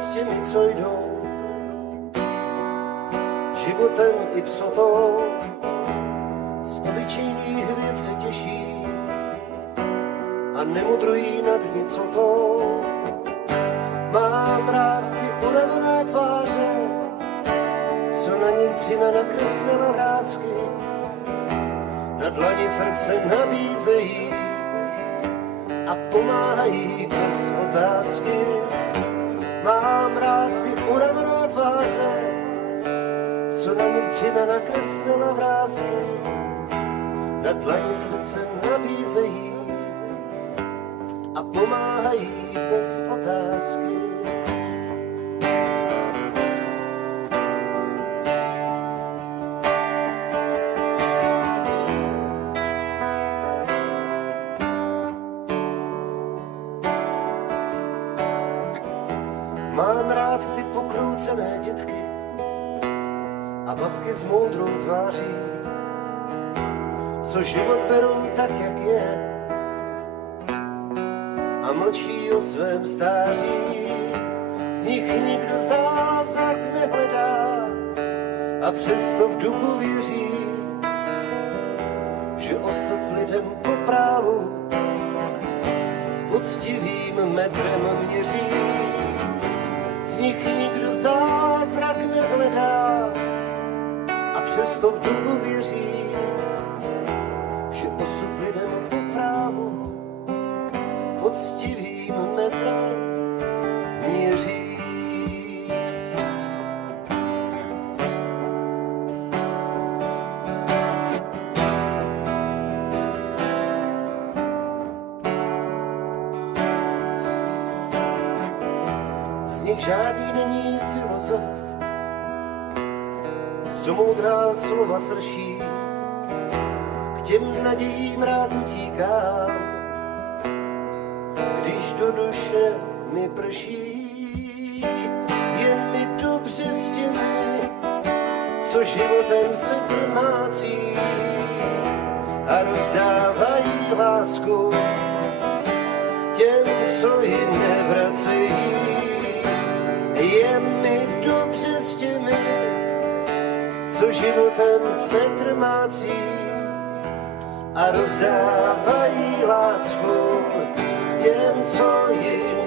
s těmi, co jdou životem i psotou, z obyčejných věc se těší a nemudrují nad nicotou. Mám rád ty unavené tváře, co na nich dřina nakreslila vrásky, na dlani srdce nabízejí a pomáhají bez otázky. Mám rád ty unavené tváře, co na nich dřina nakreslila vrásky, na dlani srdce nabízejí a pomáhají bez otázky. Mám rád ty pokroucené dětky a babky s moudrou tváří, co život berou tak, jak je, a mlčí o svém stáří. Z nich nikdo zázrak nehledá a přesto v duchu věří, že osud lidem po právu poctivým metrem měří. Z nich nikdo zázrak nehledá a přesto v duchu věří, že osud lidem po právu poctivým metrem měří. Z nich žádný není filozof, co moudrá slova srší, k těm nadějím rád utíkám, když do duše mi prší. Je mi dobře s těmi, co životem se krmácí a rozdávají lásku těm, co ji nevracejí. Je mi dobře s těmi, co životem se trmácí a rozdávají lásku těm, co ji